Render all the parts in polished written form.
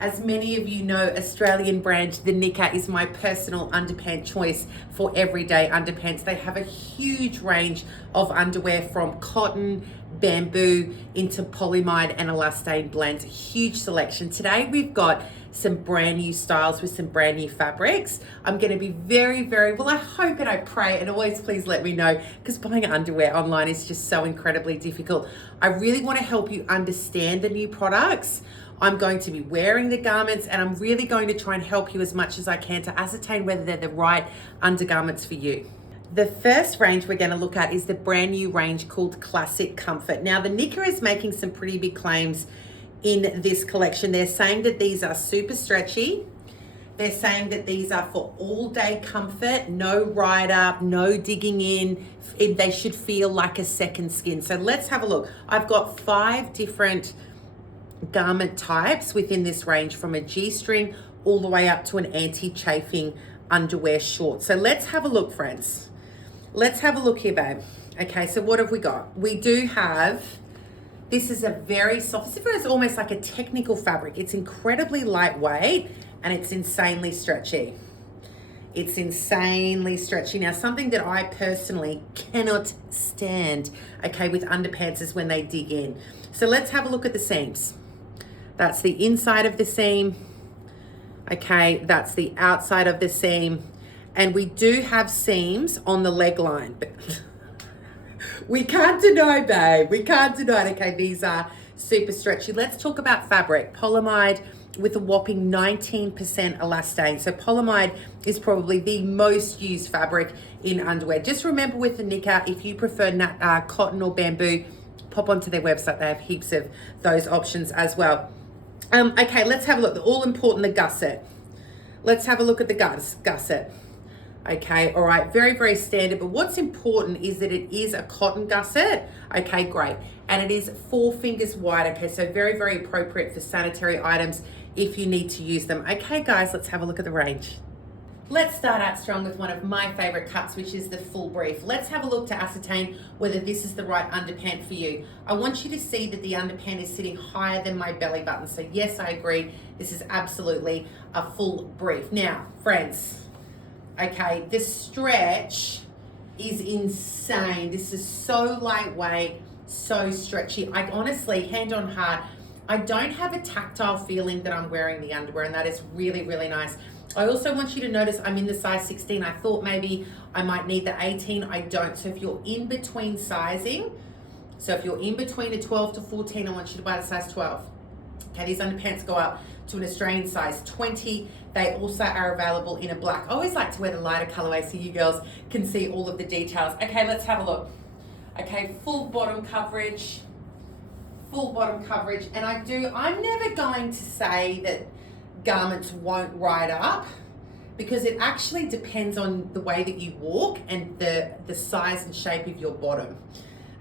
As many of you know, Australian brand, the Knicker, is my personal underpant choice for everyday underpants. They have a huge range of underwear from cotton, bamboo, into polyamide and elastane blends. Huge selection. Today we've got some brand new styles with some brand new fabrics. I'm going to be very, well, I hope and I pray, and always please let me know, because buying underwear online is just so incredibly difficult. I really want to help you understand the new products. I'm going to be wearing the garments, and I'm really going to try and help you as much as I can to ascertain whether they're the right undergarments for you. The first range we're going to look at is the brand new range called Classic Comfort. Now, the Knicker is making some pretty big claims in this collection. They're saying that these are super stretchy. They're saying that these are for all day comfort, no ride up, no digging in. They should feel like a second skin. So let's have a look. I've got 5 different garment types within this range, from a G-string all the way up to an anti-chafing underwear short. So let's have a look, friends. Let's have a look here, babe. Okay, so what have we got? We do have, this is a very soft, it's almost like a technical fabric. It's incredibly lightweight and it's insanely stretchy. It's insanely stretchy. Now, something that I personally cannot stand, okay, with underpants is when they dig in. So let's have a look at the seams. That's the inside of the seam. Okay, that's the outside of the seam. And we do have seams on the leg line, but we can't deny, babe. We can't deny it. Okay, these are super stretchy. Let's talk about fabric. Polyamide with a whopping 19% elastane. So polyamide is probably the most used fabric in underwear. Just remember with the Knicker, if you prefer cotton or bamboo, pop onto their website. They have heaps of those options as well. Okay, let's have a look. The all important, the gusset. Let's have a look at the gusset. Okay, all right, very standard. But what's important is that it is a cotton gusset. Okay, great. And it is 4 fingers wide. Okay, so very appropriate for sanitary items if you need to use them. Okay, guys, let's have a look at the range. Let's start out strong with one of my favorite cuts, which is the full brief. Let's have a look to ascertain whether this is the right underpant for you. I want you to see that the underpant is sitting higher than my belly button. So yes, I agree. This is absolutely a full brief. Now, friends, okay, the stretch is insane. This is so lightweight, so stretchy. I honestly, hand on heart, I don't have a tactile feeling that I'm wearing the underwear, and that is really nice. I also want you to notice I'm in the size 16. I thought maybe I might need the 18. I don't. So if you're in between sizing, so if you're in between a 12 to 14, I want you to buy the size 12. Okay, these underpants go up to an Australian size 20. They also are available in a black. I always like to wear the lighter colorway so you girls can see all of the details. Okay, let's have a look. Okay, full bottom coverage. And I'm never going to say that garments won't ride up, because it actually depends on the way that you walk and the size and shape of your bottom.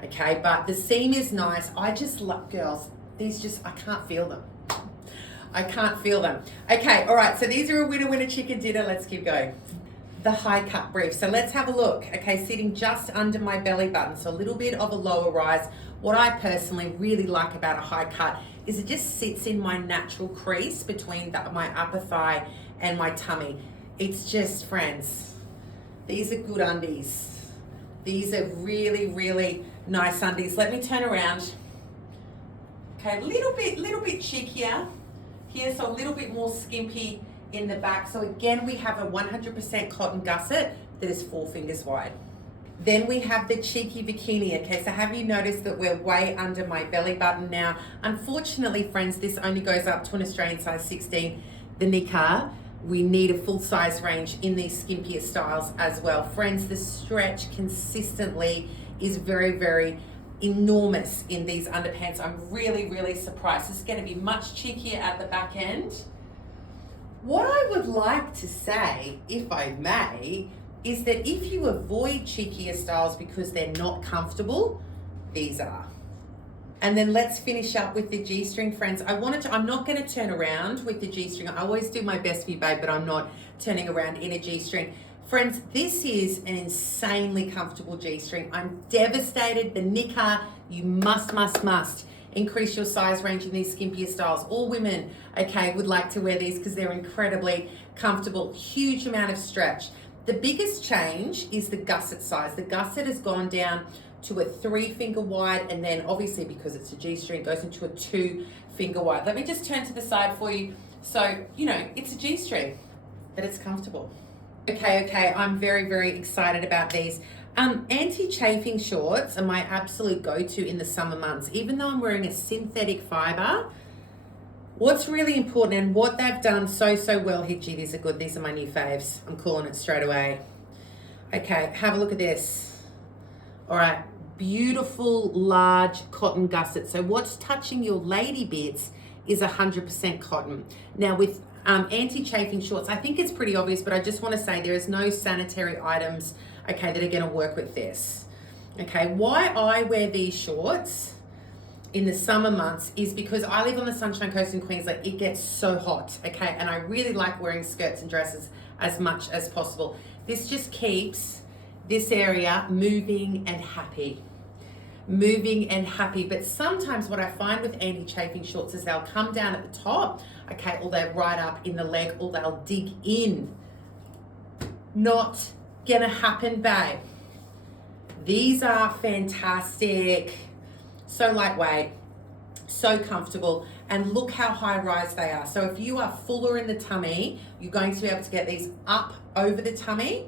Okay, but the seam is nice. I just love, girls, these just, I can't feel them. Okay, all right, so these are a winner chicken dinner. Let's keep going. The high cut brief. So let's have a look. Okay, sitting just under my belly button, so a little bit of a lower rise. What I personally really like about a high cut is it just sits in my natural crease between my upper thigh and my tummy. It's just, friends, these are good undies. These are really nice undies. Let me turn around. Okay, little bit cheekier here, so a little bit more skimpy in the back. So again, we have a 100% cotton gusset that is 4 fingers wide. Then we have the cheeky bikini. Okay, so have you noticed that we're way under my belly button now? Unfortunately, friends, this only goes up to an Australian size 16. The Knicker, we need a full size range in these skimpier styles as well. Friends, the stretch consistently is very enormous in these underpants. I'm really surprised. This is going to be much cheekier at the back end. What I would like to say, if I may, is that if you avoid cheekier styles because they're not comfortable, these are. And then let's finish up with the G-string, friends. I'm not going to turn around with the G-string. I always do my best for you, babe, but I'm not turning around in a G-string. Friends, this is an insanely comfortable G-string. I'm devastated. The Knicker, you must increase your size range in these skimpier styles. All women, okay, would like to wear these because they're incredibly comfortable. Huge amount of stretch. The biggest change is the gusset size. The gusset has gone down to a 3-finger wide, and then obviously because it's a G-string, it goes into a 2-finger wide. Let me just turn to the side for you. So, you know, it's a G-string, but it's comfortable. Okay, I'm very, very excited about these. Anti-chafing shorts are my absolute go-to in the summer months. Even though I'm wearing a synthetic fiber, what's really important and what they've done so well here, gee, these are good. These are my new faves. I'm calling it straight away. Okay, have a look at this. All right, beautiful large cotton gusset. So what's touching your lady bits is 100% cotton. Now with anti-chafing shorts, I think it's pretty obvious, but I just want to say there is no sanitary items, okay, that are going to work with this. Okay, why I wear these shorts in the summer months is because I live on the Sunshine Coast in Queensland. It gets so hot, okay, and I really like wearing skirts and dresses as much as possible. This just keeps this area moving and happy. But sometimes what I find with anti-chafing shorts is they'll come down at the top, okay, or they're right up in the leg, or they'll dig in. Not gonna happen, babe. These are fantastic. So lightweight, so comfortable, and look how high rise they are. So if you are fuller in the tummy, you're going to be able to get these up over the tummy,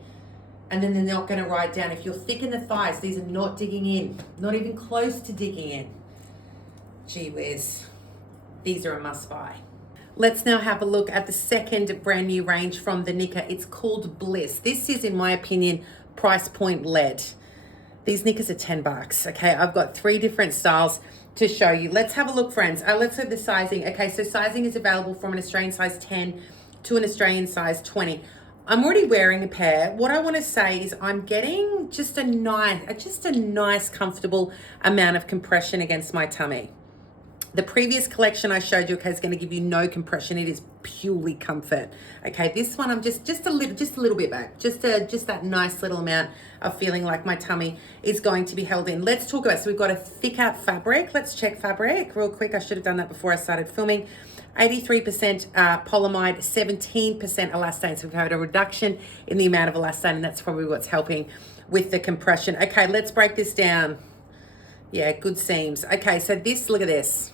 and then they're not going to ride down. If you're thick in the thighs, these are not digging in, not even close to digging in. Gee whiz, these are a must buy. Let's now have a look at the second brand new range from the Knicker. It's called Bliss. This is, in my opinion, price point led. These knickers are $10, okay? I've got 3 different styles to show you. Let's have a look, friends. Let's look at the sizing. Okay, so sizing is available from an Australian size 10 to an Australian size 20. I'm already wearing a pair. What I want to say is I'm getting just a nice, comfortable amount of compression against my tummy. The previous collection I showed you, okay, is going to give you no compression. It is purely comfort. Okay, this one I'm just a little bit back. Just that nice little amount of feeling like my tummy is going to be held in. Let's talk about, so we've got a thicker fabric. Let's check fabric real quick. I should have done that before I started filming. 83% polyamide, 17% elastane. So we've had a reduction in the amount of elastane, and that's probably what's helping with the compression. Okay, let's break this down. Yeah, good seams. Okay, so this, look at this.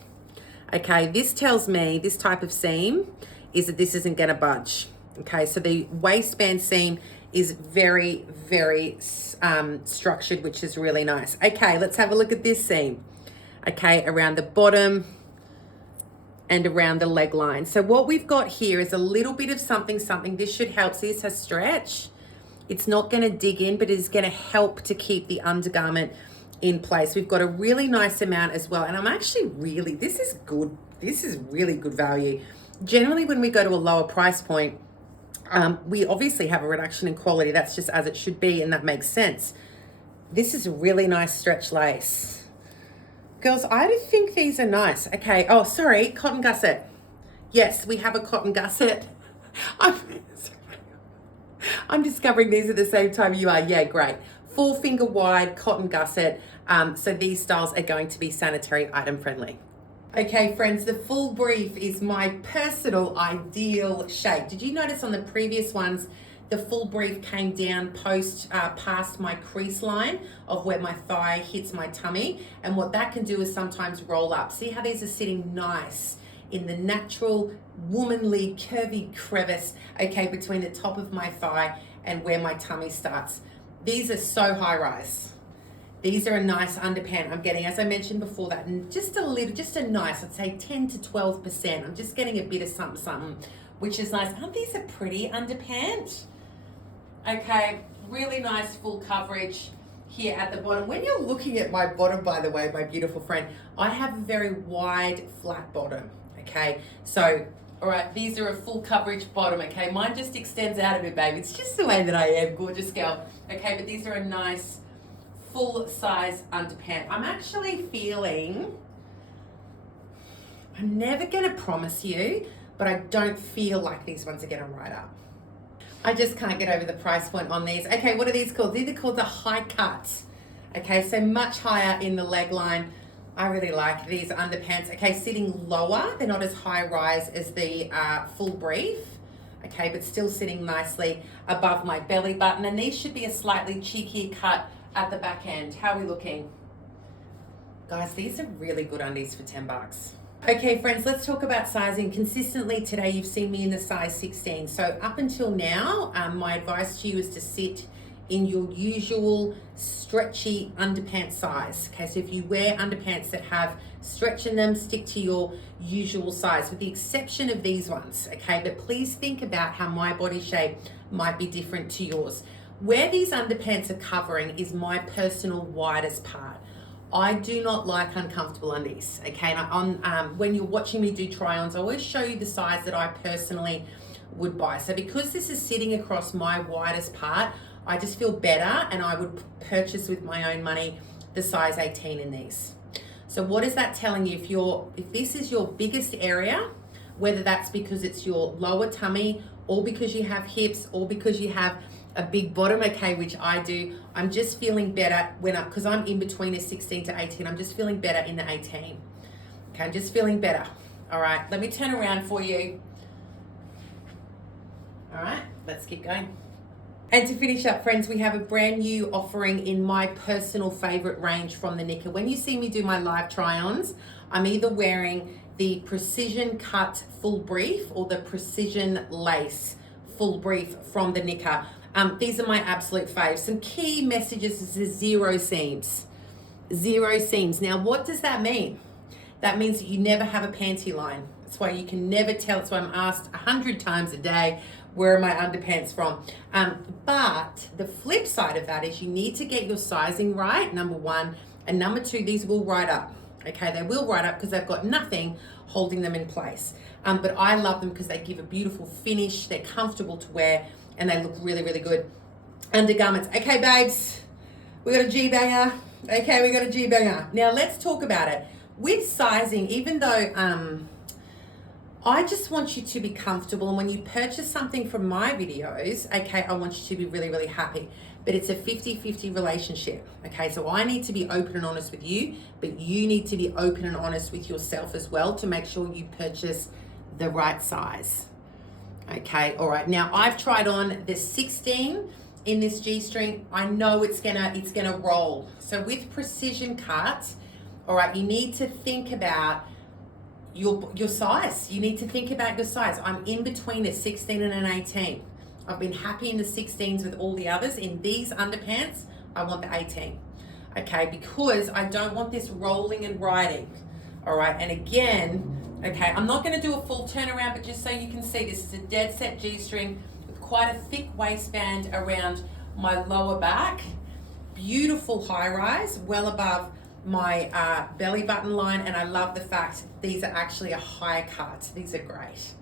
Okay, this tells me this type of seam is that this isn't going to budge. Okay, so the waistband seam is very, very structured, which is really nice. Okay, let's have a look at this seam. Okay, around the bottom and around the leg line. So what we've got here is a little bit of something. This should help. See, this has stretch. It's not going to dig in, but it is going to help to keep the undergarment in place. We've got a really nice amount as well, and I'm actually this is good. This is really good value. Generally, when we go to a lower price point, we obviously have a reduction in quality. That's just as it should be, and that makes sense. This is a really nice stretch lace. Girls, I do think these are nice. Okay, oh, sorry, cotton gusset. Yes, we have a cotton gusset. I'm discovering these at the same time you are. Yeah, great. 4-finger wide cotton gusset. So these styles are going to be sanitary item friendly. Okay, friends, the full brief is my personal ideal shape. Did you notice on the previous ones, the full brief came down past my crease line of where my thigh hits my tummy? And what that can do is sometimes roll up. See how these are sitting nice in the natural, womanly, curvy crevice, okay, between the top of my thigh and where my tummy starts. These are so high rise. These are a nice underpant. I'm getting, as I mentioned before, that just a nice, I'd say 10 to 12%. I'm just getting a bit of something, which is nice. Aren't these a pretty underpant? Okay, really nice full coverage here at the bottom. When you're looking at my bottom, by the way, my beautiful friend, I have a very wide, flat bottom, okay? So, all right, these are a full coverage bottom, okay? Mine just extends out a bit, baby. It's just the way that I am, gorgeous girl. Okay, but these are a nice full size underpant. I'm actually feeling, I'm never gonna promise you, but I don't feel like these ones are gonna ride up. I just can't get over the price point on these. Okay, what are these called? These are called the high cuts. Okay, so much higher in the leg line. I really like these underpants. Okay, sitting lower, they're not as high rise as the full brief. Okay, but still sitting nicely above my belly button. And these should be a slightly cheekier cut at the back end. How are we looking? Guys, these are really good undies for 10 bucks. Okay, friends, let's talk about sizing. Consistently today, you've seen me in the size 16. So up until now, my advice to you is to sit in your usual stretchy underpants size. Okay, so if you wear underpants that have stretch in them, stick to your usual size, with the exception of these ones. Okay, but please think about how my body shape might be different to yours. Where these underpants are covering is my personal widest part. I do not like uncomfortable undies, okay? And when you're watching me do try-ons, I always show you the size that I personally would buy. So because this is sitting across my widest part, I just feel better, and I would purchase with my own money the size 18 in these. So what is that telling you? If this is your biggest area, whether that's because it's your lower tummy, or because you have hips, or because you have a big bottom, okay, which I do, I'm just feeling better because I'm in between a 16 to 18, I'm just feeling better in the 18. Okay, I'm just feeling better. All right, let me turn around for you. All right, let's keep going. And to finish up, friends, we have a brand new offering in my personal favorite range from the Knicker. When you see me do my live try-ons, I'm either wearing the precision cut full brief or the precision lace full brief from the Knicker. These are my absolute faves. Some key messages is zero seams. Zero seams. Now, what does that mean? That means that you never have a panty line. That's why you can never tell. That's why I'm asked 100 times a day, where are my underpants from? But the flip side of that is you need to get your sizing right, number one. And number two, these will ride up. Okay, they will ride up because they've got nothing holding them in place. But I love them because they give a beautiful finish. They're comfortable to wear and they look really, really good. Undergarments. Okay, babes, we got a G-banger. Okay, we got a G-banger. Now let's talk about it. With sizing, even though I just want you to be comfortable, and when you purchase something from my videos, okay, I want you to be really, really happy. But it's a 50-50 relationship, okay? So I need to be open and honest with you, but you need to be open and honest with yourself as well to make sure you purchase the right size. Okay, all right. Now I've tried on the 16 in this G-string. I know it's gonna roll. So with precision cut, all right, you need to think about your size. You need to think about your size. I'm in between a 16 and an 18. I've been happy in the 16s with all the others. In these underpants, I want the 18. Okay, because I don't want this rolling and riding. All right, and again, okay, I'm not gonna do a full turnaround, but just so you can see, this is a dead set G-string with quite a thick waistband around my lower back. Beautiful high rise, well above my belly button line, and I love the fact these are actually a high cut. These are great.